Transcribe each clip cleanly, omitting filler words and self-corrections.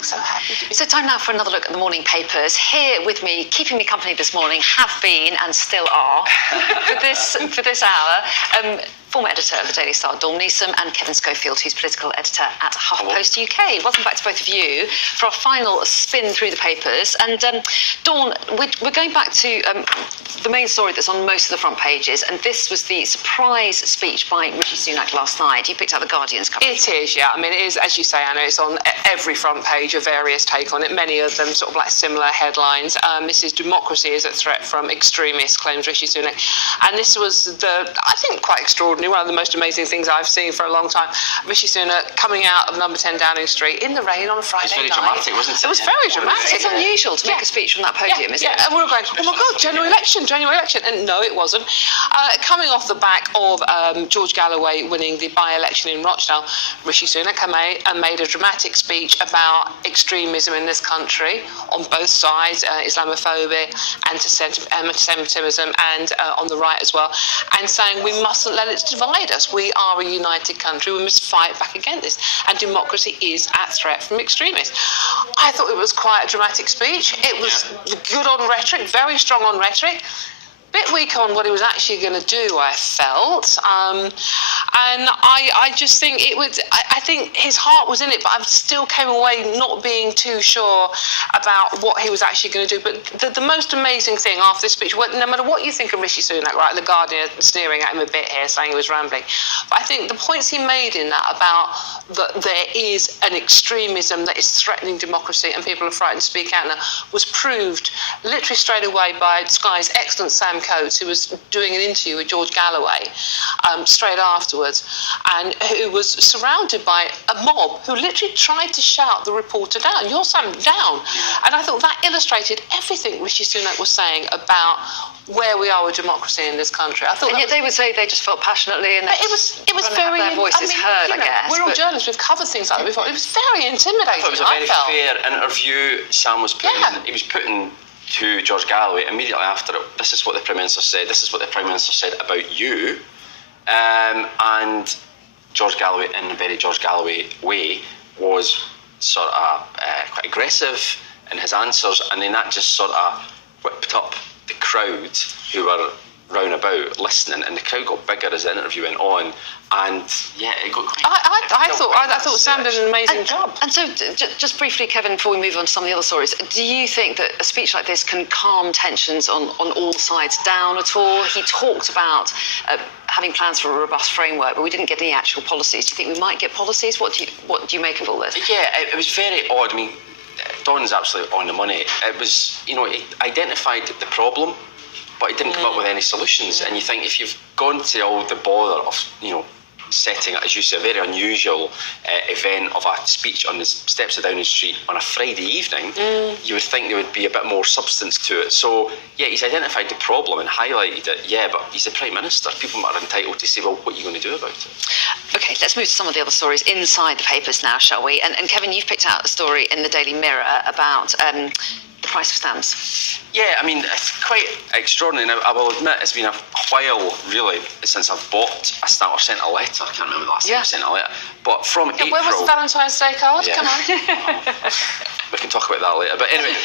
look so happy to be So time now for another look at the morning papers. Here with me, keeping me company this morning, have been and still are for this hour. Former editor of the Daily Star, Dawn Neeson, and Kevin Schofield, who's political editor at HuffPost UK. Welcome back to both of you for our final spin through the papers. And Dawn, we're going back to the main story that's on most of the front pages, and this was the surprise speech by Rishi Sunak last night. You picked out the Guardian's cover. It is, yeah. I mean, it is, as you say, Anna, it's on every front page, a various take on it, many of them sort of like similar headlines. This is democracy is a threat from extremists, claims Rishi Sunak. And this was I think, quite extraordinary, one of the most amazing things I've seen for a long time. Rishi Sunak coming out of number 10 Downing Street in the rain on a Friday night. It was very dramatic, wasn't it? It was very dramatic. It's unusual to make a speech from that podium, isn't it? And we were going, oh my God, general election. And no, it wasn't. Coming off the back of George Galloway winning the by-election in Rochdale, Rishi Sunak made a dramatic speech about extremism in this country on both sides, Islamophobia, anti-Semitism, and on the right as well, and saying we mustn't let it divide us. We are a united country. We must fight back against this. And democracy is at threat from extremists. I thought it was quite a dramatic speech. It was good on rhetoric, very strong on rhetoric. Bit weak on what he was actually going to do, I felt. And I just think I think his heart was in it, but I still came away not being too sure about what he was actually going to do. But the most amazing thing after this speech, no matter what you think of Rishi Sunak, right, the Guardian sneering at him a bit here, saying he was rambling, but I think the points he made in that about that there is an extremism that is threatening democracy and people are frightened to speak out now was proved literally straight away by Sky's excellent Sam Coates, who was doing an interview with George Galloway straight afterwards, and who was surrounded by a mob who literally tried to shout the reporter down. You're Sam down. And I thought that illustrated everything Rishi Sunak was saying about where we are with democracy in this country. I thought, and yet they would say they just felt passionately, and it was very. Their voices heard. I guess we're all journalists. We've covered things like that before. It was very intimidating. It was a very fair interview. Sam was putting. He was putting to George Galloway immediately after it. This is what the Prime Minister said. This is what the Prime Minister said about you. And George Galloway, in a very George Galloway way, was sort of quite aggressive in his answers, and then that just sort of whipped up the crowd who were round about listening, and the crowd got bigger as the interview went on, and it got quite... I thought Sam did an amazing job. And so, just briefly, Kevin, before we move on to some of the other stories, do you think that a speech like this can calm tensions on all sides down at all? He talked about having plans for a robust framework, but we didn't get any actual policies. Do you think we might get policies? What do you make of all this? Yeah, it was very odd. I mean, Dawn's absolutely on the money. It was, he identified the problem, but he didn't come up with any solutions. And you think, if you've gone to all the bother of, setting, as you say, a very unusual event of a speech on the steps of Downing Street on a Friday evening, you would think there would be a bit more substance to it. So, he's identified the problem and highlighted it, but he's the Prime Minister. People are entitled to say, well, what are you going to do about it? OK, let's move to some of the other stories inside the papers now, shall we? And Kevin, you've picked out a story in the Daily Mirror about the price of stamps. Yeah, I mean, it's quite extraordinary. Now, I will admit, it's been a while, really, since I've bought a stamp or sent a letter. I can't remember the last time I sent a letter. But from April... Where was the Valentine's Day card? Yeah. Come on. We can talk about that later. But anyway,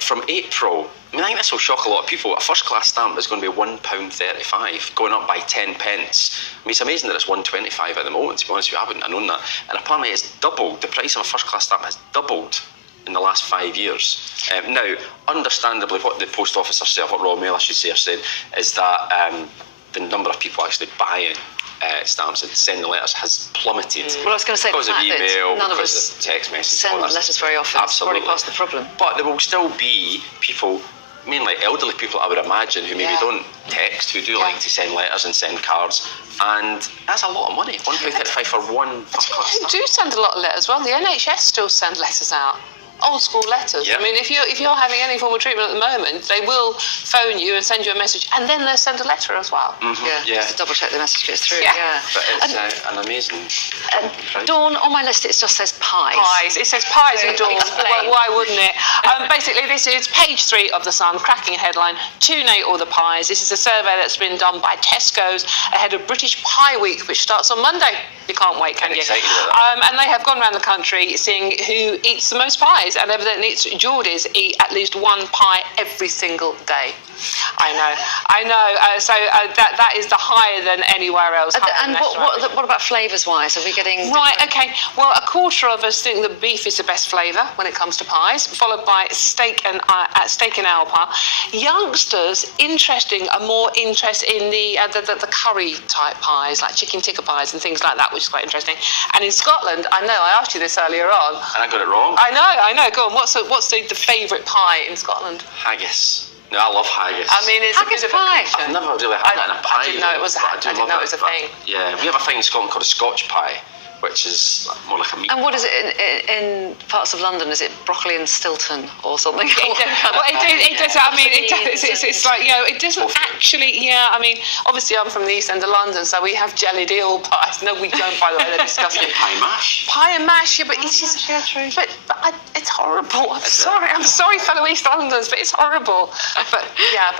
from April, I think this will shock a lot of people. A first-class stamp is going to be £1.35, going up by 10 pence. I mean, it's amazing that it's £1.25 at the moment, to be honest with you. I wouldn't have known that. And apparently it's doubled. The price of a first-class stamp has doubled in the last 5 years. Now, understandably, what the post office herself, what Royal Mail, I should say, have said, is that the number of people actually buying stamps and sending letters has plummeted. Well, I was going to say, because of email, none of because of text messages. Send letters very often. Absolutely. It's already past the problem. But there will still be people, mainly elderly people, I would imagine, who maybe don't text, who do like to send letters and send cards. And that's a lot of money, £1.35 for one first-class stamp. Who do send a lot of letters? Well, the NHS still send letters out. Old school letters. Yeah. I mean, if you're having any form of treatment at the moment, they will phone you and send you a message, and then they'll send a letter as well. Just to double check the message gets through. But it's an amazing. Dawn, on my list, it just says pies. Pies. It says pies and Dawn. Well, why wouldn't it? Basically, this is page 3 of the Sun, cracking headline: "Tunate all the pies." This is a survey that's been done by Tesco's ahead of British Pie Week, which starts on Monday. You can't wait, can I'm you? excited about And they have gone around the country seeing who eats the most pies, and evidently it's Geordies eat at least one pie every single day. I know. That is the higher than anywhere else. And what about flavours-wise? Are we getting... Right, okay. Well, a quarter of us think that beef is the best flavour when it comes to pies, followed by steak and owl pie. Youngsters, are more interested in the curry type pies, like chicken tikka pies and things like that, which is quite interesting. And in Scotland, I know, I asked you this earlier on. And I got it wrong. I know. Go on. What's the favourite pie in Scotland? Haggis. No, I love haggis. I mean, it's Haggis a bit of a pie. cliche. I've never really had that in a pie. I didn't know it was but I do love it was a thing. Yeah, we have a thing in Scotland called a Scotch pie, which is more like a meat. And what is it in parts of London? Is it broccoli and Stilton or something? It does. I mean, it does. It's like, it doesn't actually. Yeah, I mean, obviously I'm from the East End of London, so we have jellied eel pies. No, we don't. By the way, they're disgusting. Pie mash. Pie and mash, yeah, but it's just, but it's horrible. I'm sorry, fellow East Londoners, but it's horrible. But yeah,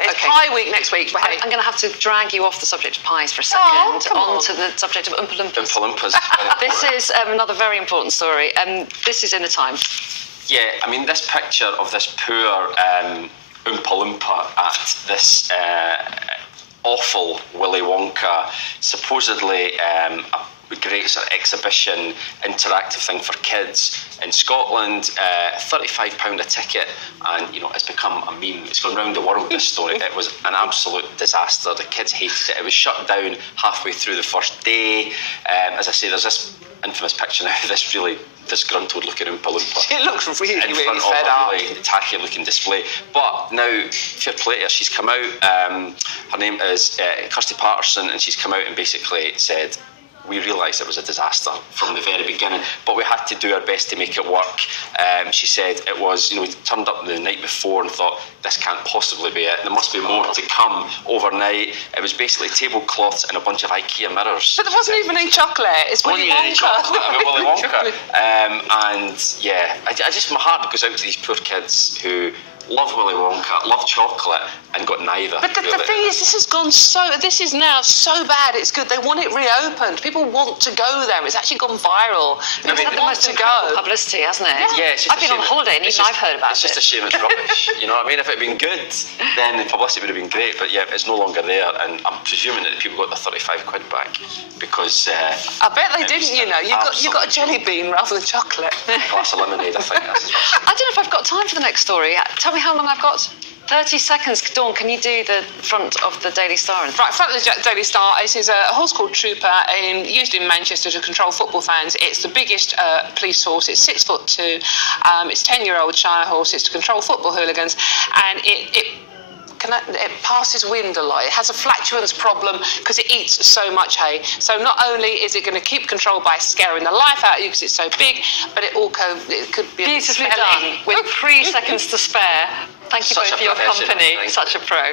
it's Okay. Pie Week next week. But hey, I'm going to have to drag you off the subject of pies for a second, come on. onto the subject of Oompa Loompas. Oompa Loompas. This is another very important story. This is in the Times. Yeah, I mean, this picture of this poor Oompa Loompa at this awful Willy Wonka, supposedly a great sort of exhibition, interactive thing for kids in Scotland, £35 a ticket, and it's become a meme. It's gone round the world, this story. It was an absolute disaster. The kids hated it. It was shut down halfway through the first day. As I say, there's this infamous picture now of this really disgruntled looking Oompa Loompa. it looks really, in really front fed of up. a really tacky looking display. But now, fair play to her, she's come out, her name is Kirsty Patterson, and she's come out and basically said, we realised it was a disaster from the very beginning, but we had to do our best to make it work. She said it was, we turned up the night before and thought, this can't possibly be it. There must be more to come overnight. It was basically tablecloths and a bunch of IKEA mirrors. But there wasn't even any chocolate. It's Willy Wasn't any Wonka. chocolate, I mean, Willy Wonka. Chocolate. And yeah, I just, my heart goes out to these poor kids who love Willy Wonka, love chocolate, and got neither. But the thing is, this is now so bad, it's good. They want it reopened. People want to go there. It's actually gone viral. People mean, It's had the want most to incredible go. publicity, hasn't it? Yeah, it's just I've been a on shame holiday and it's even just- I've heard about It's it. just a shame it's rubbish. You know what I mean? If it had been good, then the publicity would have been great. But yeah, it's no longer there, and I'm presuming that people got their £35 back because. I bet they didn't. You got a jelly bean rather than chocolate. glass of lemonade. I think that's. I don't know if I've got time for the next story. Tell me how long I've got. 30 seconds. Dawn, can you do the front of the Daily Star? Right, front of the Daily Star, it is a horse called Trooper, used in Manchester to control football fans. It's the biggest police horse. It's 6'2". It's 10-year-old Shire horse. It's to control football hooligans, and it passes wind a lot. It has a flatulence problem because it eats so much hay. So not only is it going to keep control by scaring the life out of you because it's so big, but it could be Beautifully smelly. done. With 3 seconds to spare. Thank you Such both a for your professional. company. Thank Such a pro.